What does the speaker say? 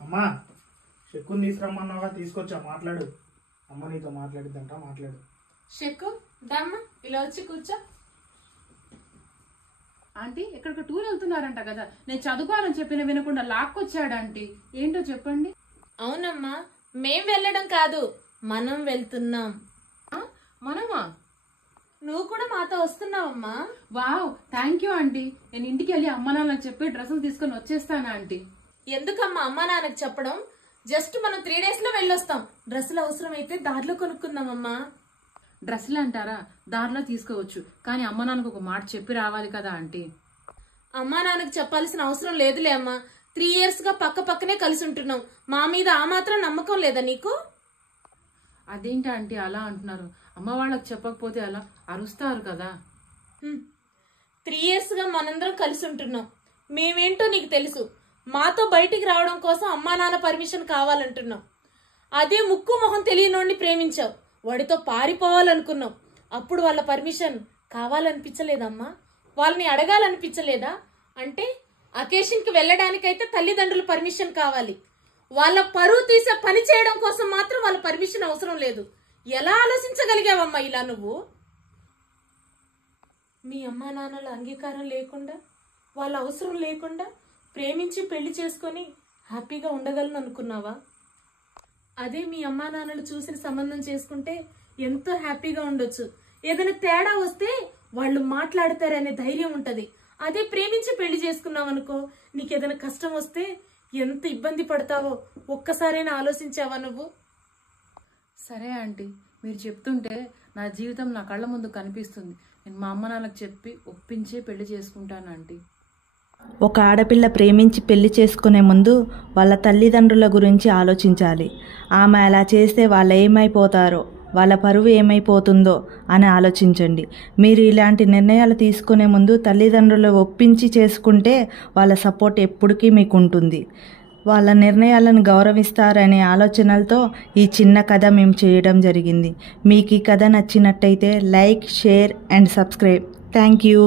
అమ్మా చెక్కుని తీసుకురమ్మన్నావుగా, తీసుకొచ్చా, మాట్లాడు. అమ్మ నీతో మాట్లాడిద్దంట, మాట్లాడు. చెక్కు దమ్మ ఇలా వచ్చి కూర్చో. ఆంటీ ఎక్కడికి టూర్ వెళ్తున్నారంట కదా, నేను చదువుకోవాలని చెప్పిన వినకుండా లాక్కొచ్చాడు ఆంటీ. ఏంటో చెప్పండి. అవునమ్మా, మేం వెళ్ళడం కాదు, మనం వెళ్తున్నాం. మనమా? నువ్వు కూడా మాతో వస్తున్నావమ్మా. Wow, thank you aunty. నేను ఇంటికి వెళ్ళి అమ్మ నాన్నకి చెప్పి డ్రెస్సులు తీసుకొని వచ్చేస్తాను ఆంటీ. ఎందుకమ్మా అమ్మా నాన్నకి చెప్పడం? జస్ట్ మనం 3 days లో వెళ్ళొస్తాం. డ్రెస్సులు అవసరమైతే దారిలో కొనుక్కుందామమ్మా. డ్రెస్సులు అంటారా, దారిలో తీసుకోవచ్చు, కానీ అమ్మ నాన్నకు ఒక మాట చెప్పి రావాలి కదా ఆంటీ. అమ్మా నాన్నకి చెప్పాల్సిన అవసరం లేదులే అమ్మా. 3 years గా పక్క పక్కనే కలిసి ఉంటున్నాం. మా మీద ఆ మాత్రం నమ్మకం లేదా నీకు? అదేంటి ఆంటీ అలా అంటున్నారు? అమ్మ వాళ్ళకి చెప్పకపోతే అలా అరుస్తారు కదా. 3 years గా మనందరం కలిసి ఉంటున్నాం. మేమేంటో నీకు తెలుసు. మాతో బయటికి రావడం కోసం అమ్మా నాన్న పర్మిషన్ కావాలంటున్నాం. అదే ముక్కు మొహం తెలియనోడిని ప్రేమించావు, వాడితో పారిపోవాలనుకున్నావు. అప్పుడు వాళ్ళ పర్మిషన్ కావాలనిపించలేదమ్మా? వాళ్ళని అడగాలనిపించలేదా? అంటే అకేషన్ కి వెళ్ళడానికైతే తల్లిదండ్రుల పర్మిషన్ కావాలి. వాళ్ళ పరువు తీసే పని చేయడం కోసం మాత్రం వాళ్ళ పర్మిషన్ అవసరం లేదు. ఎలా ఆలోచించగలిగావమ్మా ఇలా నువ్వు? మీ అమ్మా నాన్నల అంగీకారం లేకుండా, వాళ్ళ అవసరం లేకుండా ప్రేమించి పెళ్లి చేసుకొని హ్యాపీగా ఉండగలను అనుకున్నావా? అదే మీ అమ్మా నాన్నలు చూసిన సంబంధం చేసుకుంటే ఎంతో హ్యాపీగా ఉండొచ్చు. ఏదైనా తేడా వస్తే వాళ్ళు మాట్లాడతారనే ధైర్యం ఉంటది. అదే ప్రేమించి పెళ్లి చేసుకున్నావు అనుకో, నీకేదైనా కష్టం వస్తే ఎంత ఇబ్బంది పడతావో ఒక్కసారైనా ఆలోచించావా నువ్వు? సరే ఆంటీ, మీరు చెప్తుంటే నా జీవితం నా కళ్ళ ముందు కనిపిస్తుంది. నేను మా అమ్మ నాన్నకు చెప్పి ఒప్పించే పెళ్లి చేసుకుంటాను ఆంటీ. ఒక ఆడపిల్ల ప్రేమించి పెళ్లి చేసుకునే ముందు వాళ్ళ తల్లిదండ్రుల గురించి ఆలోచించాలి. ఆమె అలా చేస్తే వాళ్ళు ఏమైపోతారో, వాళ్ళ పరువు ఏమైపోతుందో అని ఆలోచించండి. మీరు ఇలాంటి నిర్ణయాలు తీసుకునే ముందు తల్లిదండ్రులు ఒప్పించి చేసుకుంటే వాళ్ళ సపోర్ట్ ఎప్పటికీ మీకు ఉంటుంది. వాళ్ళ నిర్ణయాలను గౌరవిస్తారనే ఆలోచనలతో ఈ చిన్న కథ మేము చేయడం జరిగింది. మీకు ఈ కథ నచ్చినట్టయితే like, share and subscribe. Thank you.